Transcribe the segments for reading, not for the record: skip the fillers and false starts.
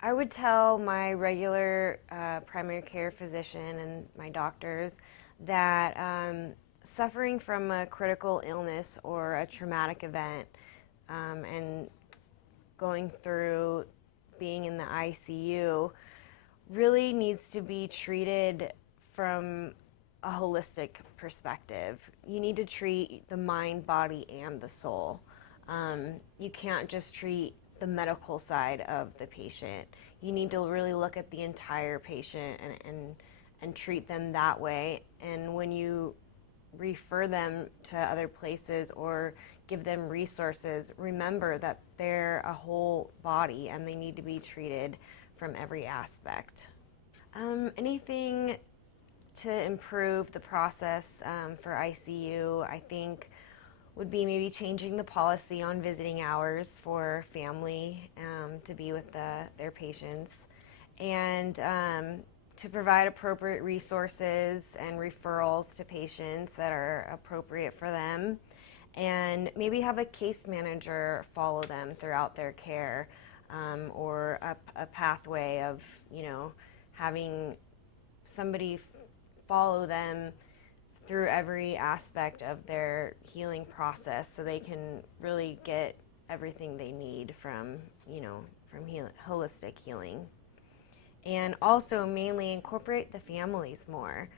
I would tell my regular primary care physician and my doctors that suffering from a critical illness or a traumatic event and going through being in the ICU really needs to be treated from a holistic perspective. You need to treat the mind, body, and the soul. You can't just treat the medical side of the patient. You need to really look at the entire patient and treat them that way. And when you refer them to other places or give them resources, remember that they're a whole body and they need to be treated from every aspect. Anything to improve the process for ICU, I think, would be maybe changing the policy on visiting hours for family to be with their patients, and to provide appropriate resources and referrals to patients that are appropriate for them, and maybe have a case manager follow them throughout their care, or a pathway of, having somebody follow them through every aspect of their healing process so they can really get everything they need from holistic healing. And also mainly incorporate the families more,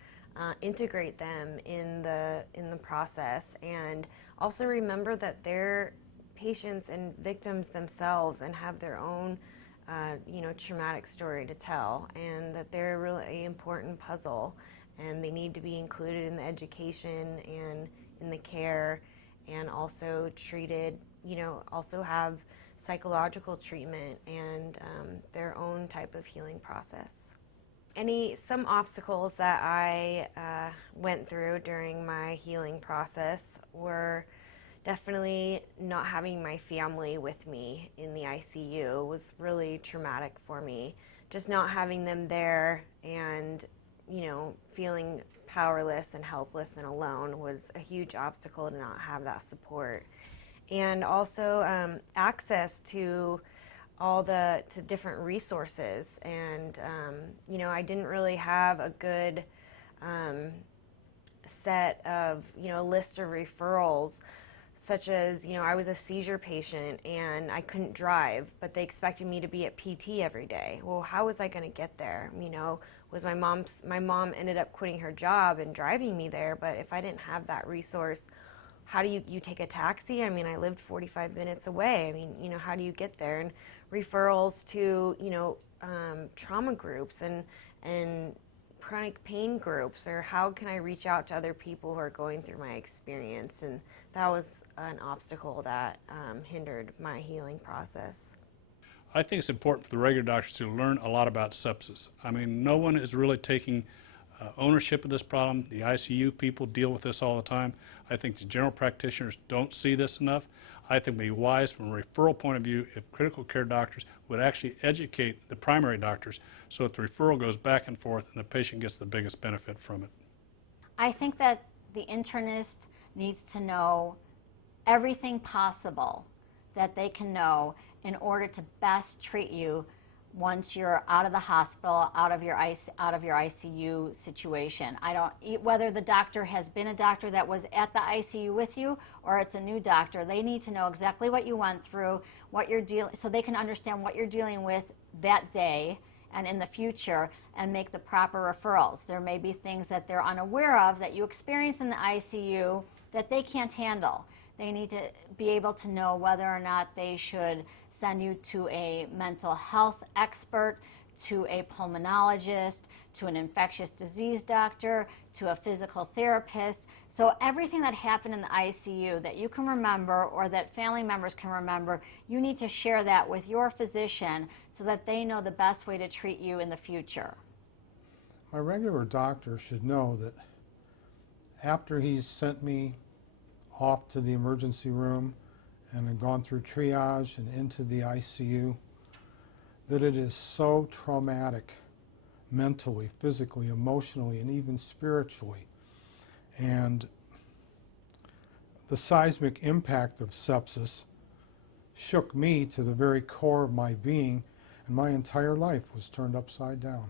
integrate them in the process, and also remember that they're patients and victims themselves and have their own traumatic story to tell, and that they're a really important puzzle, and they need to be included in the education and in the care, and also treated, also have psychological treatment and their own type of healing process. Some obstacles that I went through during my healing process were definitely not having my family with me in the ICU. Was really traumatic for me. Just not having them there and, feeling powerless and helpless and alone was a huge obstacle to not have that support. And also access to to different resources. And, I didn't really have a good set of, list of referrals, such as, I was a seizure patient and I couldn't drive, but they expected me to be at PT every day. Well, how was I going to get there? Was my mom ended up quitting her job and driving me there, but if I didn't have that resource, how do you take a taxi? I lived 45 minutes away. How do you get there? And referrals to, trauma groups and chronic pain groups, or how can I reach out to other people who are going through my experience? And that was an obstacle that hindered my healing process. I think it's important for the regular doctors to learn a lot about sepsis. No one is really taking ownership of this problem. The ICU people deal with this all the time. I think the general practitioners don't see this enough. I think it would be wise from a referral point of view if critical care doctors would actually educate the primary doctors so that the referral goes back and forth and the patient gets the biggest benefit from it. I think that the internist needs to know everything possible that they can know in order to best treat you once you're out of the hospital, out of your ICU situation. Whether the doctor has been a doctor that was at the ICU with you or it's a new doctor, they need to know exactly what you went through, so they can understand what you're dealing with that day and in the future, and make the proper referrals. There may be things that they're unaware of that you experience in the ICU that they can't handle. They need to be able to know whether or not they should send you to a mental health expert, to a pulmonologist, to an infectious disease doctor, to a physical therapist. So everything that happened in the ICU that you can remember or that family members can remember, you need to share that with your physician so that they know the best way to treat you in the future. My regular doctor should know that after he's sent me off to the emergency room and have gone through triage and into the ICU, that it is so traumatic mentally, physically, emotionally, and even spiritually. And the seismic impact of sepsis shook me to the very core of my being and my entire life was turned upside down.